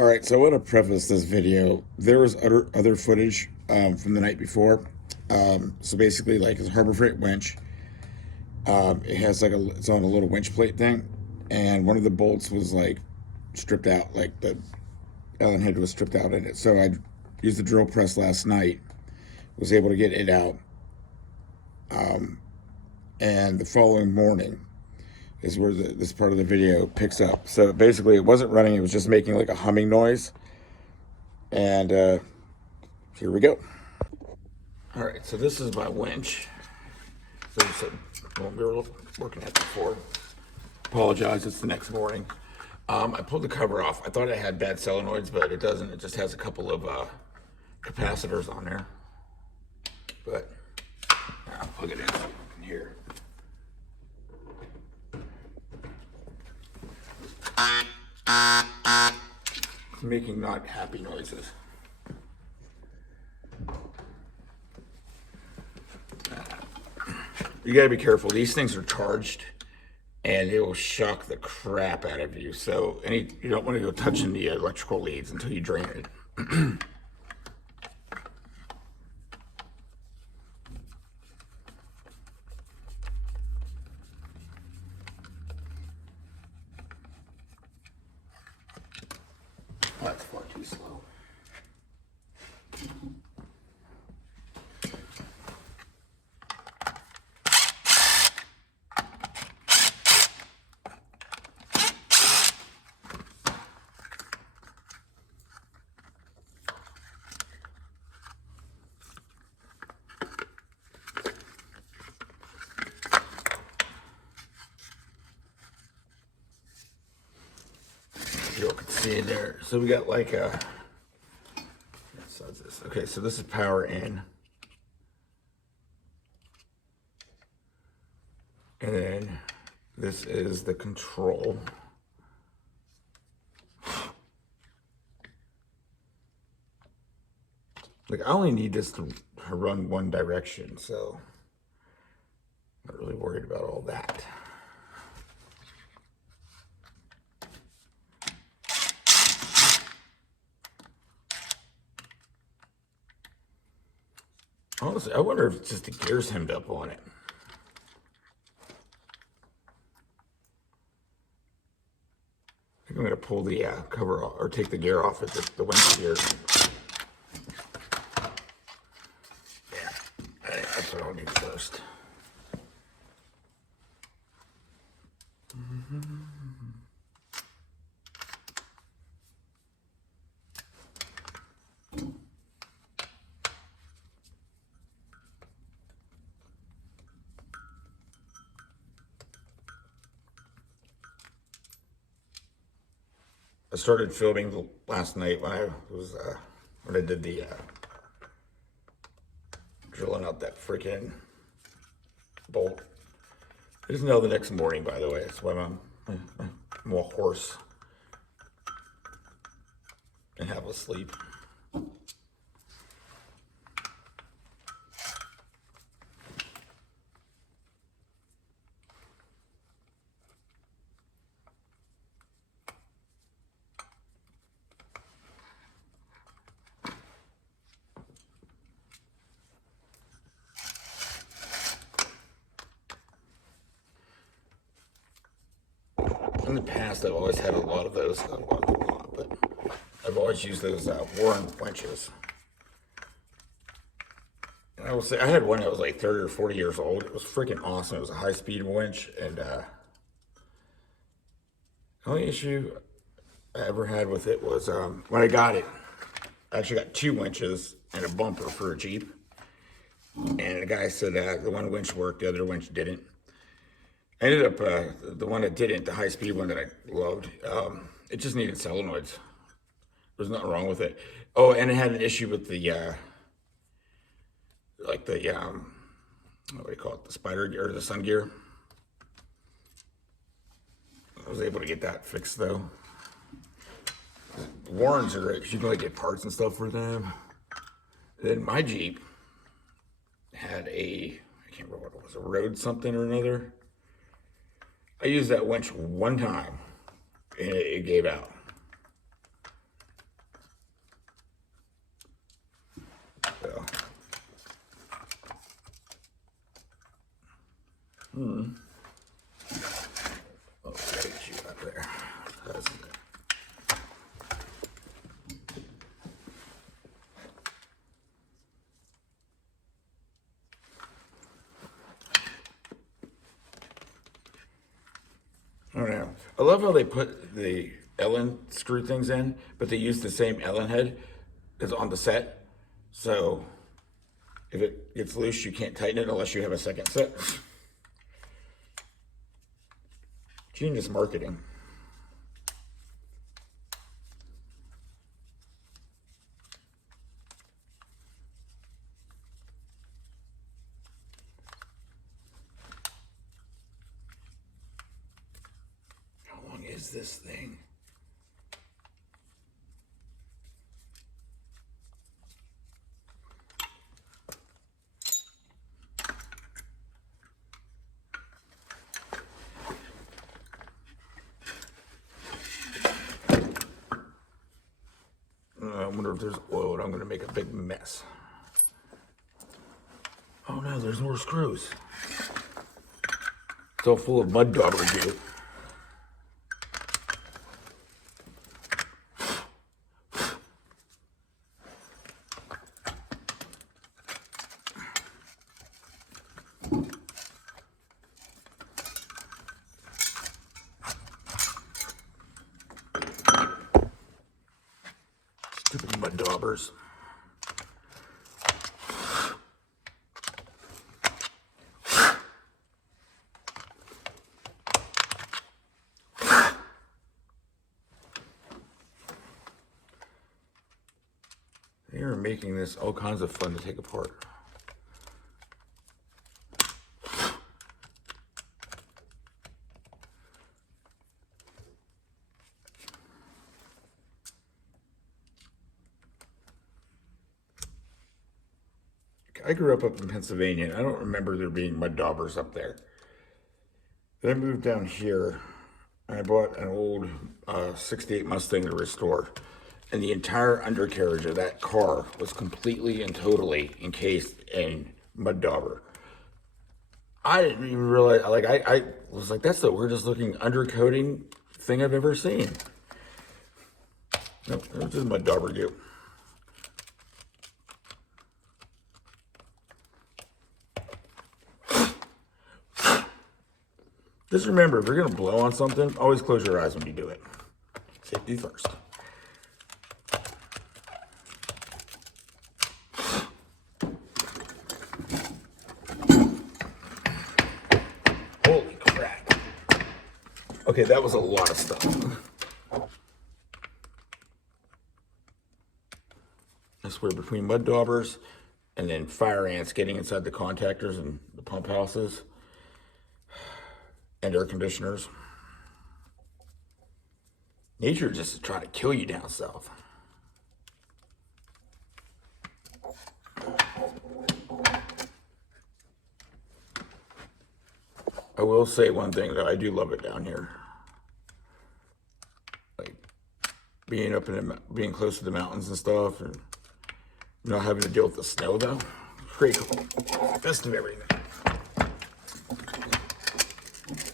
All right, so I want to preface this video. There was other footage from the night before. So basically, like it's a Harbor Freight winch. It has like it's on a little winch plate thing, and one of the bolts was like stripped out, like the Allen head was stripped out in it. So I used the drill press last night, was able to get it out, and the following morning is where this part of the video picks up. So basically, it wasn't running; it was just making like a humming noise, and here we go. All right, so this is my winch. So this is what we were looking at before. Apologize, it's the next morning. I pulled the cover off. I thought it had bad solenoids, but it doesn't. It just has a couple of capacitors on there. But I'll plug it in here. It's making not happy noises. You gotta be careful. These things are charged, and it will shock the crap out of you. So you don't want to go touching the electrical leads until you drain it. That's far too slow. You can see there. So we got like a. Okay, so this is power in, and then this is the control. Like I only need this to run one direction, so I'm not really worried about all that. Honestly, I wonder if it's just the gears hemmed up on it. I think I'm going to pull the cover off, or take the gear off of the winch gear. Yeah, I think that's what I'll do first. I started filming last night when I did the drilling out that freaking bolt. I just know the next morning, by the way. That's why I'm more hoarse and have a sleep. In the past, I've always had a lot of those, not a lot, but I've always used those Warren winches. And I will say, I had one that was like 30 or 40 years old. It was freaking awesome. It was a high-speed winch, and the only issue I ever had with it was when I got it, I actually got two winches and a bumper for a Jeep. And the guy said that the one winch worked, the other winch didn't. I ended up, the one that didn't, the high-speed one that I loved, it just needed solenoids. There's nothing wrong with it. Oh, and it had an issue with the, what do you call it, the spider gear, or the sun gear. I was able to get that fixed, though. The Warrens are great, because you can, like, get parts and stuff for them. Then my Jeep had I can't remember what it was, a road something or another. I used that winch one time, and it gave out. Oh, shoot up there. That's it. I don't know. I love how they put the Allen screw things in, but they use the same Allen head as on the set. So if it gets loose, you can't tighten it unless you have a second set. Genius marketing. How long is this thing? I wonder if there's oil and I'm going to make a big mess. Oh no, there's more screws. It's all full of mud dauber goo. Stupid mud daubers. They are making this all kinds of fun to take apart. I grew up in Pennsylvania, and I don't remember there being mud daubers up there. Then I moved down here, and I bought an old 68 Mustang to restore. And the entire undercarriage of that car was completely and totally encased in mud dauber. I didn't even realize, like, I was like, that's the weirdest looking undercoating thing I've ever seen. Nope, it was just mud dauber goo. Just remember, if you're gonna blow on something, always close your eyes when you do it. Safety first. Holy crap. Okay, that was a lot of stuff. I swear, between mud daubers and then fire ants getting inside the contactors and the pump houses and air conditioners. Nature just is trying to kill you down south. I will say one thing, though, I do love it down here. Like being up in being close to the mountains and stuff, and not having to deal with the snow, though. Pretty cool. Best of everything.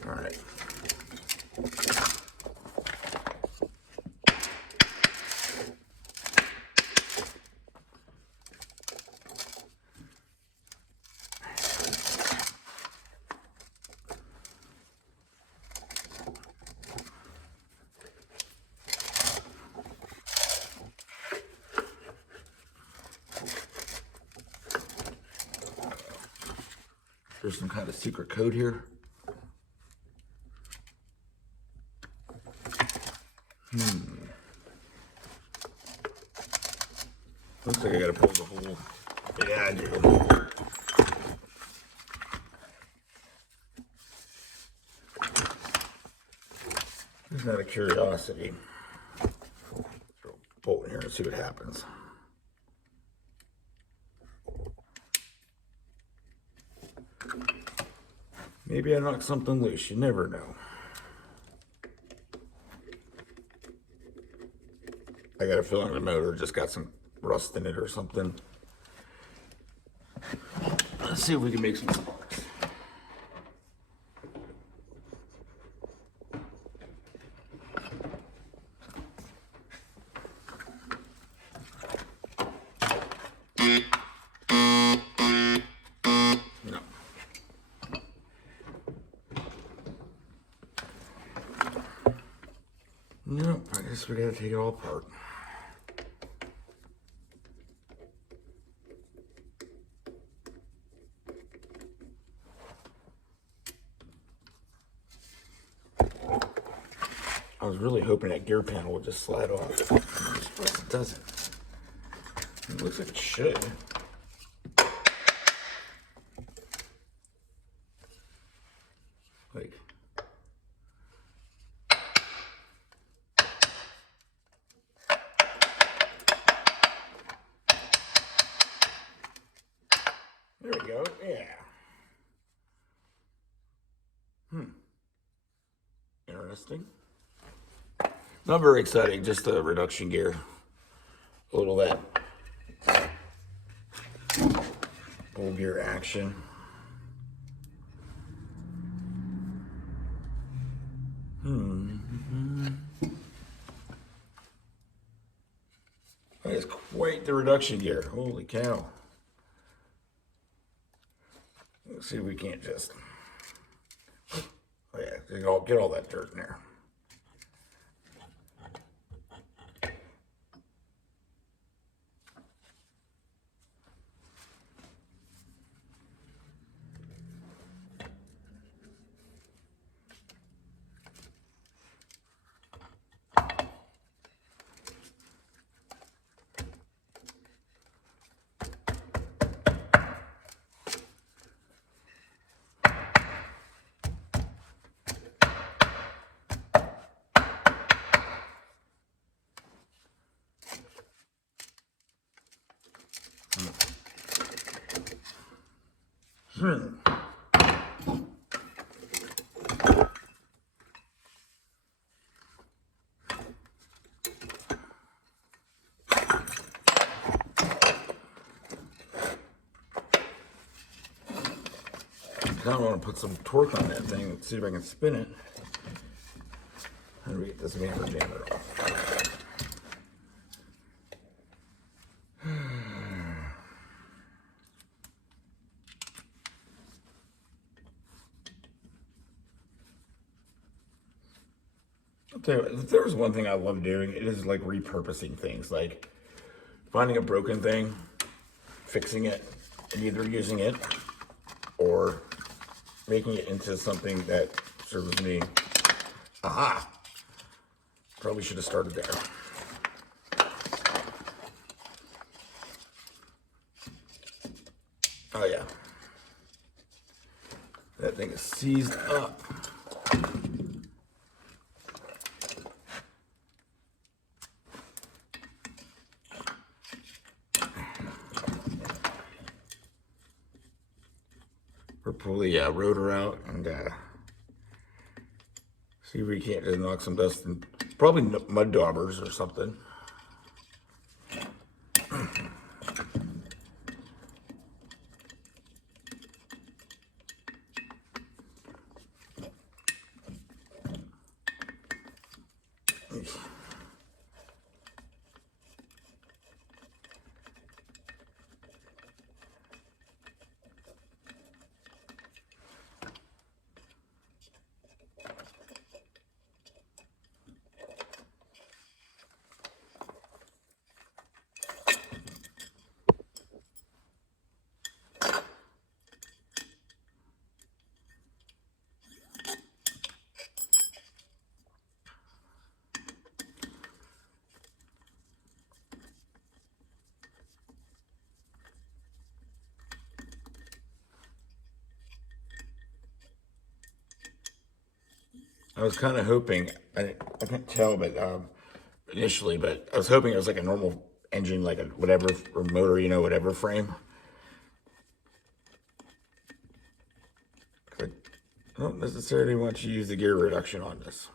All right. There's some kind of secret code here. Looks like I gotta pull the whole. Yeah, I do. Just out of curiosity. Throw a bolt in here and see what happens. Maybe I knocked something loose. You never know. I got a feeling the motor just got some rust in it or something. Let's see if we can make some sparks. guess we gotta take it all apart. I was really hoping that gear panel would just slide off. But it doesn't. It looks like it should. Like, there we go. Yeah. Interesting. Not very exciting, just a reduction gear. A little of that old gear action. That is quite the reduction gear. Holy cow. Let's see if we can't just, oh yeah, get all that dirt in there. I want to put some torque on that thing and see if I can spin it. How do we get this hammer jammer off? I'll tell you what, if there's one thing I love doing, it is like repurposing things, like finding a broken thing, fixing it, and either using it or making it into something that serves me. Aha! Probably should have started there. Oh yeah. That thing is seized up. We'll pull the rotor out and see if we can't just knock some dust and probably mud daubers or something. I was kind of hoping, I can't tell, but initially, but I was hoping it was like a normal engine, like a whatever, or motor, you know, whatever frame. I don't necessarily want to use the gear reduction on this.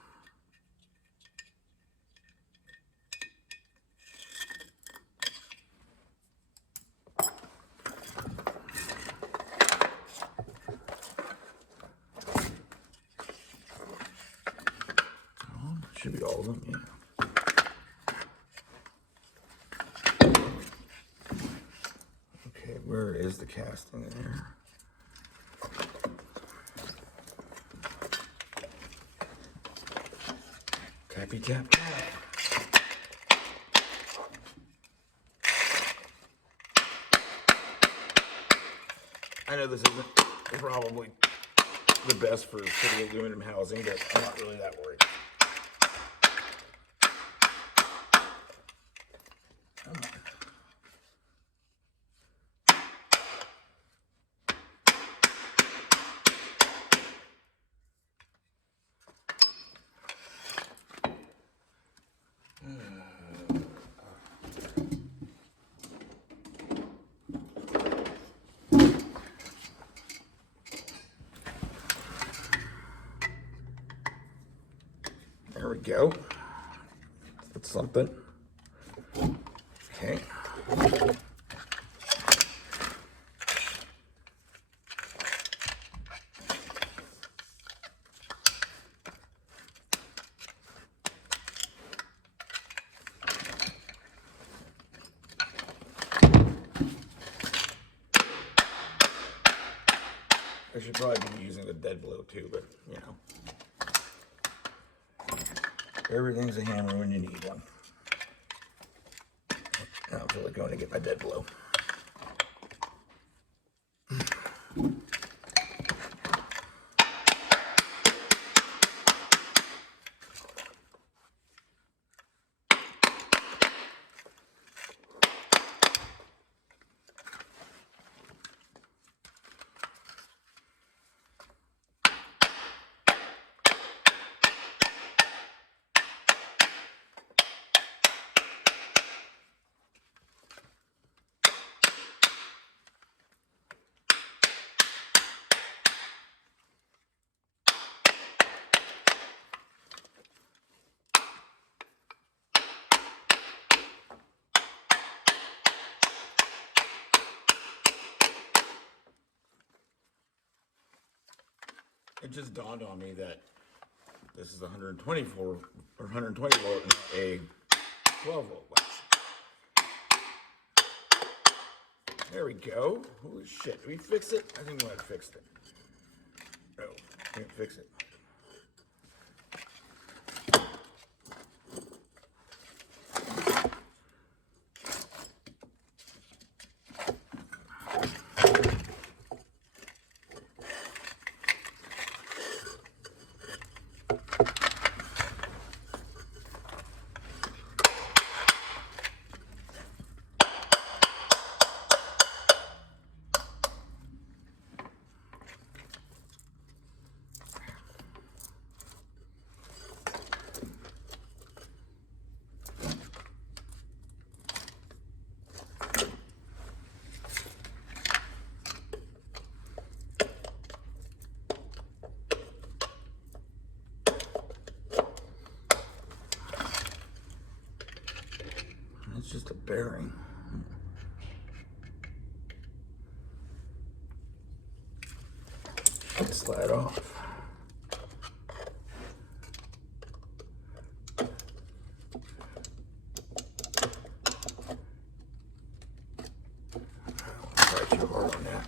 Should be all of them, yeah. Okay, where is the casting in there? Tappy tap tap. I know this isn't probably the best for city aluminum housing, but I'm not really that worried. There we go. That's something. Okay. I should probably be using the dead blow too, but you know. Everything's a hammer when you need one. Now I'm really going to get my dead blow. It just dawned on me that this is 124 or 120 volt, not a 12 volt latch. There we go. Holy shit! Did we fix it? I think we might have fixed it. No, we didn't fix it. It's just a bearing. Should slide off. Try too hard on that.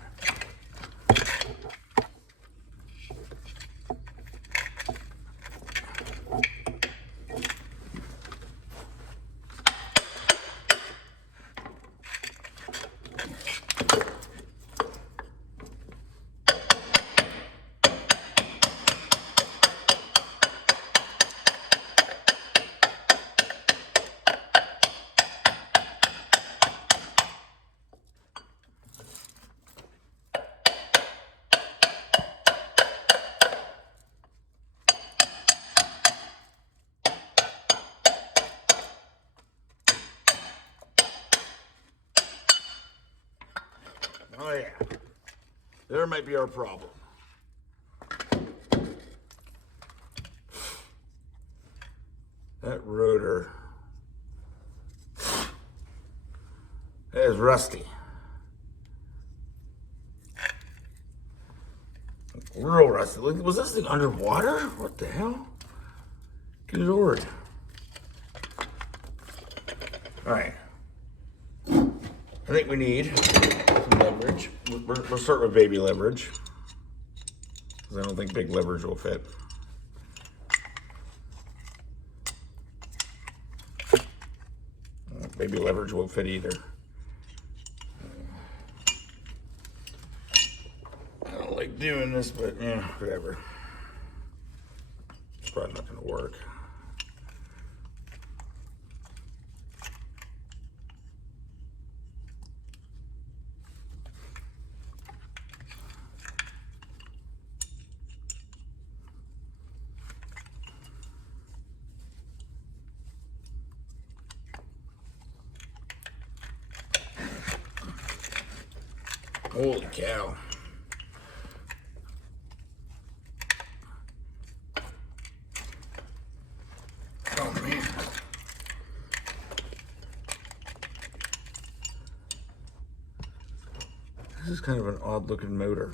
Oh yeah, there might be our problem. That rotor is rusty. Real rusty. Was this thing underwater? What the hell? Good Lord. All right. I think we need some leverage. We'll start with baby leverage, because I don't think big leverage will fit. Baby leverage won't fit either. doing this, but yeah, whatever. It's probably not gonna work. Holy cow. Oh man. This is kind of an odd looking motor.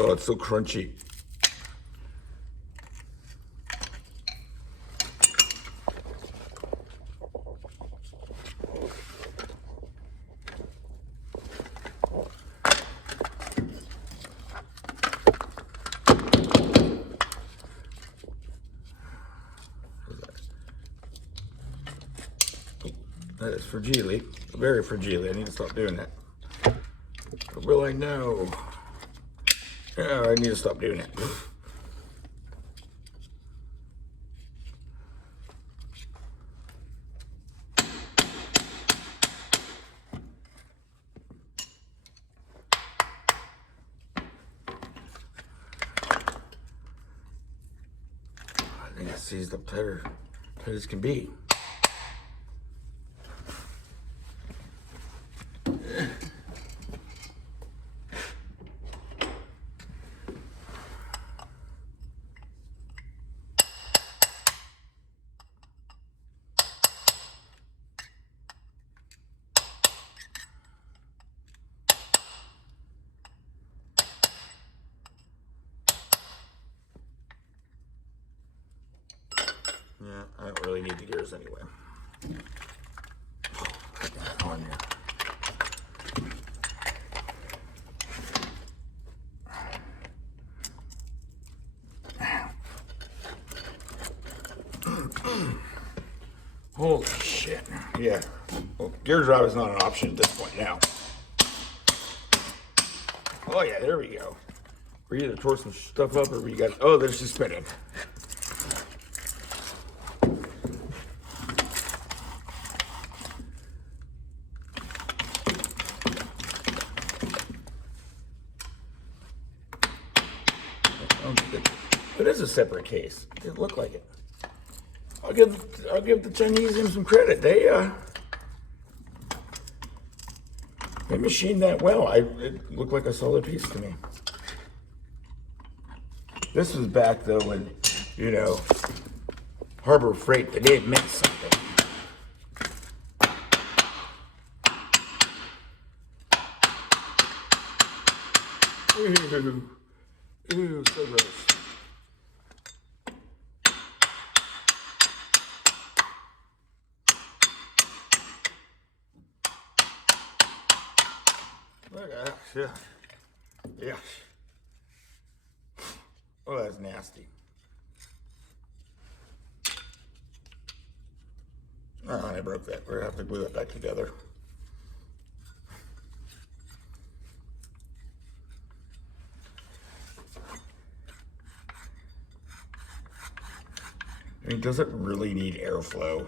Oh, it's so crunchy. That is fragile, very fragile. I need to stop doing that. But will I know? Yeah, I need to stop doing it. I think it seized up tighter as can be. Yeah, I don't really need the gears anyway. Put that on there. Holy shit. Yeah. Well, gear drive is not an option at this point now. Oh yeah, there we go. We either tore some stuff up or we got, oh, there's just spinning. It is a separate case. It didn't look like it. I'll give the Chinese them some credit. They machined that well. It looked like a solid piece to me. This was back though when, you know, Harbor Freight, the name meant something. Ew, so gross. Look at that, yeah. Yeah. Oh, that's nasty. Oh, I broke that. We're gonna have to glue it back together. I mean, does it really need airflow?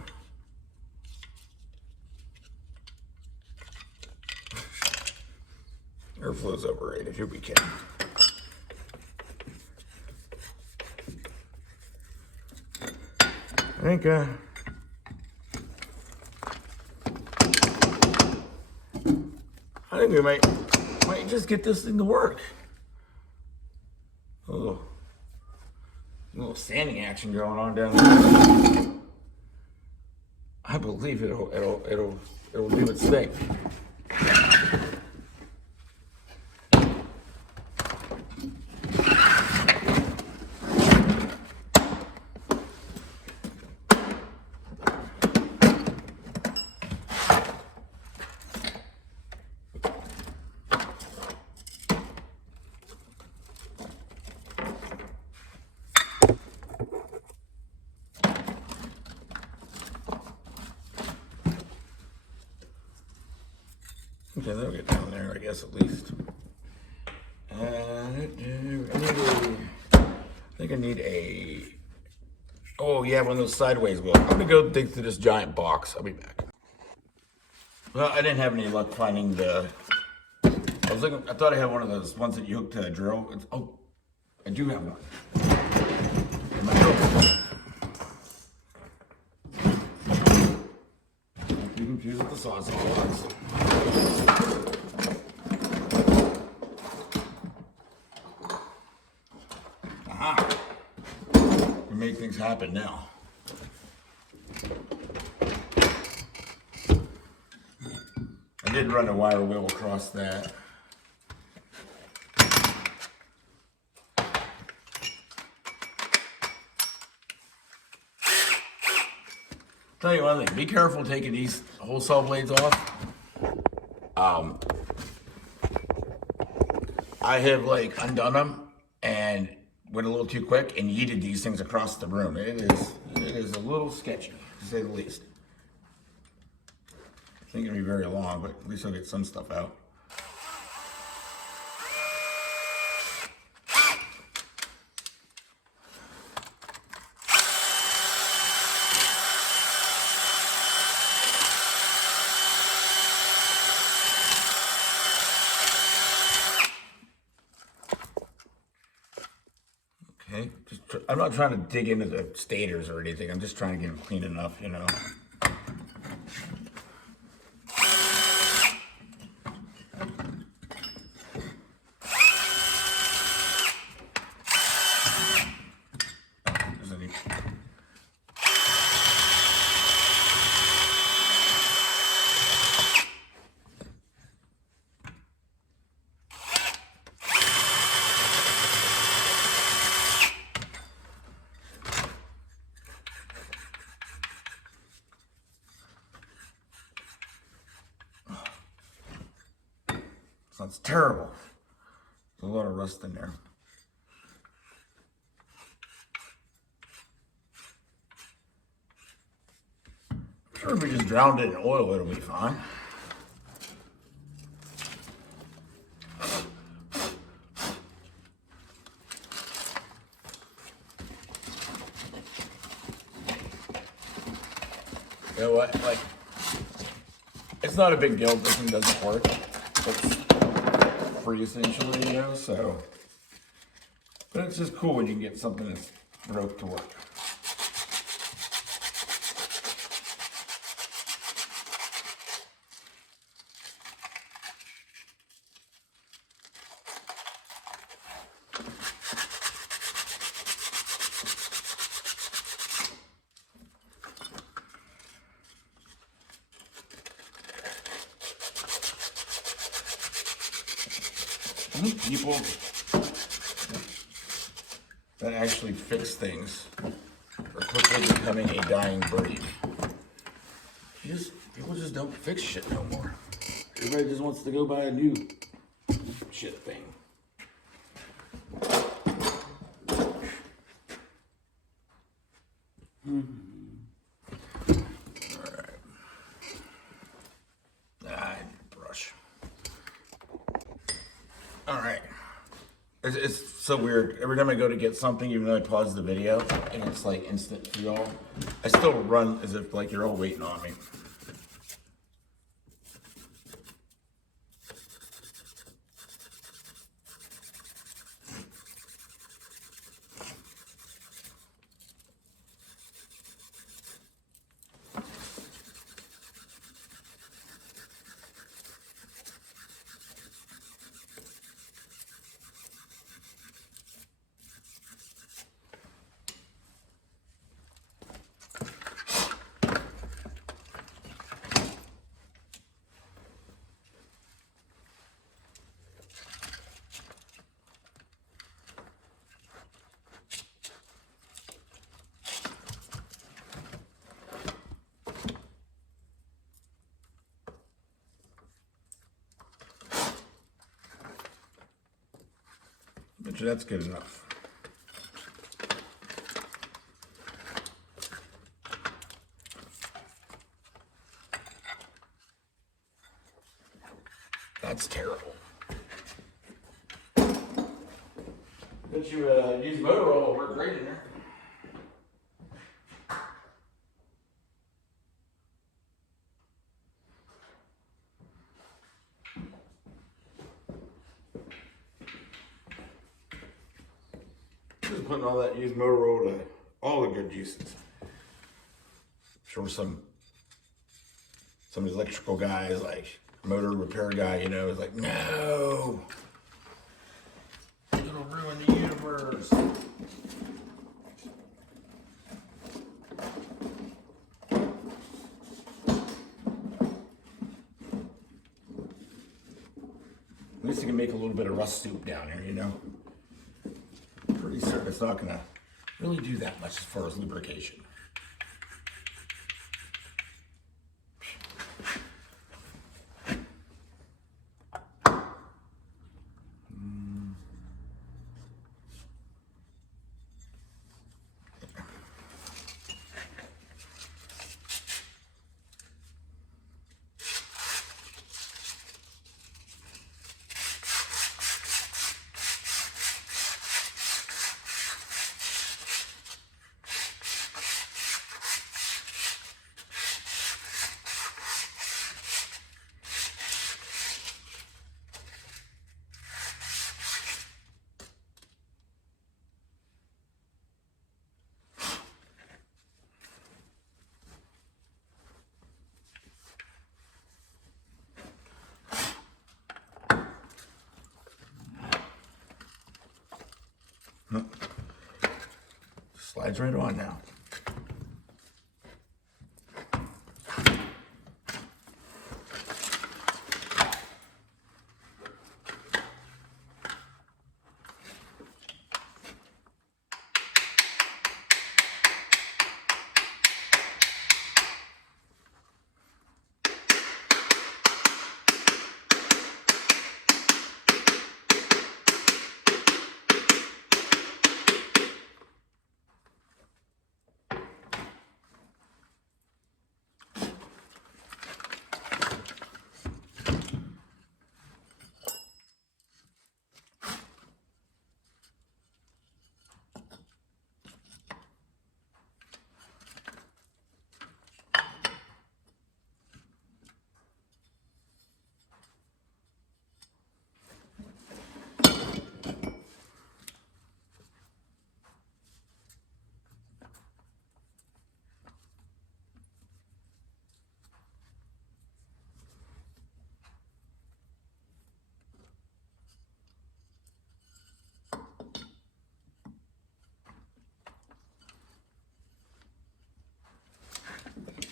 Airflow's overrated. Here we can. I think we might just get this thing to work. Oh, a little sanding action going on down there. I believe it'll do its thing. Okay, that'll get down there, I guess, at least. I think I need a, oh yeah, one of those sideways wheels. I'm gonna go dig through this giant box. I'll be back. Well, I didn't have any luck finding the, I was looking, I thought I had one of those ones that you hook to a drill. Oh, I do have one. In my drill. You can choose with the sawzall ones. Aha! We make things happen now. I did run a wire wheel across that. Tell you one thing, be careful taking these whole saw blades off. I have like undone them and went a little too quick and yeeted these things across the room. It is a little sketchy, to say the least. It's not gonna be very long, but at least I'll get some stuff out. Okay, I'm not trying to dig into the stators or anything. I'm just trying to get them clean enough, you know. Sounds terrible. There's a lot of rust in there. I'm sure if we just drowned it in oil, it'll be fine. You know what? Like, it's not a big deal if this thing doesn't work. It's free essentially, you know, so. But it's just cool when you can get something that's broke to work. I think people that actually fix things are quickly becoming a dying breed. People just don't fix shit no more. Everybody just wants to go buy a new shit thing. All right. It's so weird. Every time I go to get something, even though I pause the video, and it's like instant for y'all, I still run as if like you're all waiting on me. Bet you that's good enough. That's terrible. But you use motor oil, it'll work great in there. Just putting all that used motor oil to all the good uses. Sure, some electrical guys, like motor repair guy, you know, is like, no, it'll ruin the universe. At least you can make a little bit of rust soup down here, you know. Pretty certain it's not gonna really do that much as far as lubrication. Slides right on now.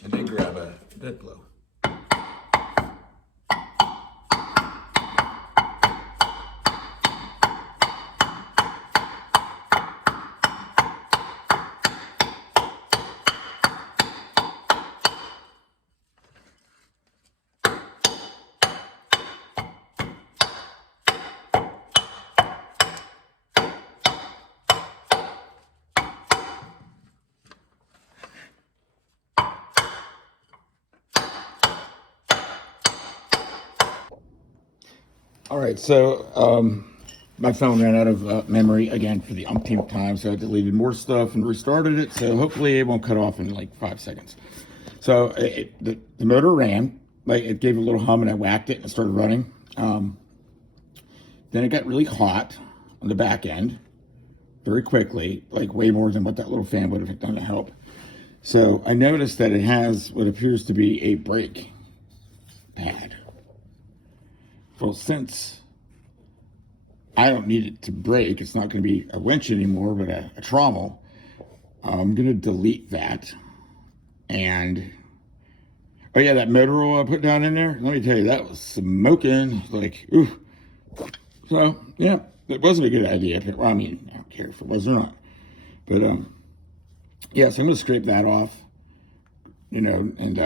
And then grab a bed blow. All right, so my phone ran out of memory again for the umpteenth time, so I deleted more stuff and restarted it. So hopefully it won't cut off in like 5 seconds. So the motor ran, like it gave a little hum, and I whacked it and it started running. Then it got really hot on the back end very quickly, like way more than what that little fan would have done to help. So I noticed that it has what appears to be a brake pad. Well, since I don't need it to brake, it's not going to be a winch anymore, but a trommel, I'm going to delete that. And, oh yeah, that motor oil I put down in there, let me tell you, that was smoking, like, ooh. So, yeah, it wasn't a good idea. Well, I mean, I don't care if it was or not. But, yeah, so I'm going to scrape that off, you know, and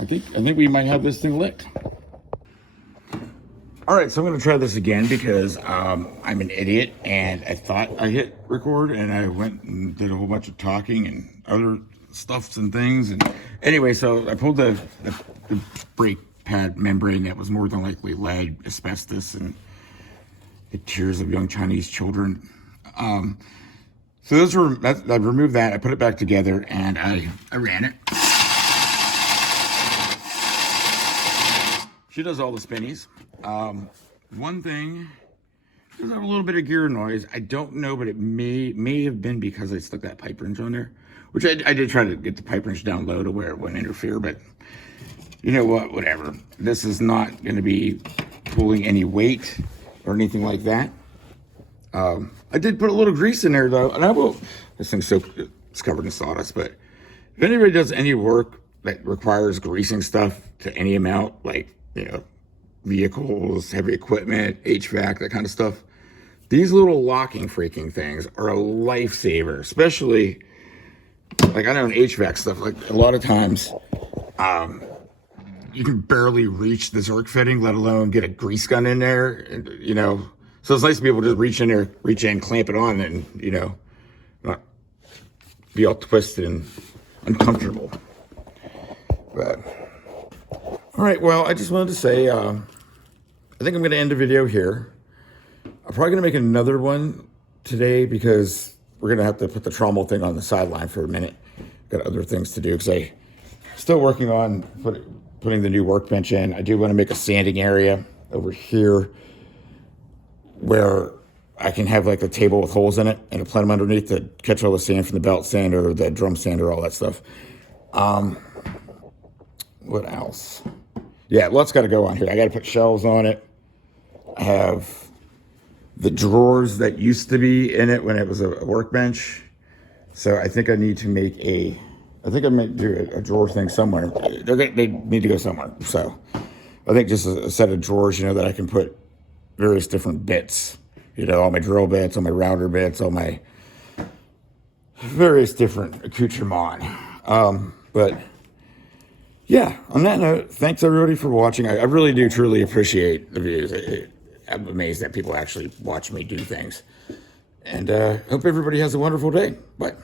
I think we might have this thing licked. All right, so I'm going to try this again because I'm an idiot, and I thought I hit record, and I went and did a whole bunch of talking and other stuffs and things. And anyway, so I pulled the brake pad membrane that was more than likely lead, asbestos, and the tears of young Chinese children. So those were, I removed that, I put it back together, and I ran it. She does all the spinnies. One thing, does have a little bit of gear noise. I don't know, but it may have been because I stuck that pipe wrench on there, which I did try to get the pipe wrench down low to where it wouldn't interfere, but you know what, whatever. This is not going to be pulling any weight or anything like that. I did put a little grease in there though, and I will, this thing's so, it's covered in sawdust, but if anybody does any work that requires greasing stuff to any amount, like, you know, vehicles, heavy equipment, HVAC, that kind of stuff, these little locking freaking things are a lifesaver, especially, like I know in HVAC stuff, like a lot of times, you can barely reach the Zerk fitting, let alone get a grease gun in there, and, you know, so it's nice to be able to just reach in there, reach in, clamp it on, and, you know, not be all twisted and uncomfortable. But, all right, well, I just wanted to say, I think I'm going to end the video here. I'm probably going to make another one today because we're going to have to put the Trommel thing on the sideline for a minute. Got other things to do because I'm still working on putting the new workbench in. I do want to make a sanding area over here where I can have like a table with holes in it and a plenum underneath to catch all the sand from the belt sander or the drum sander, all that stuff. What else? Yeah, lots got to go on here. I got to put shelves on it. I have the drawers that used to be in it when it was a workbench. So I think I need to make I might do a drawer thing somewhere. They need to go somewhere. So I think just a set of drawers, you know, that I can put various different bits, you know, all my drill bits, all my router bits, all my various different accoutrements. But yeah, on that note, thanks everybody for watching. I really do truly appreciate the views. I'm amazed that people actually watch me do things. And hope everybody has a wonderful day. Bye.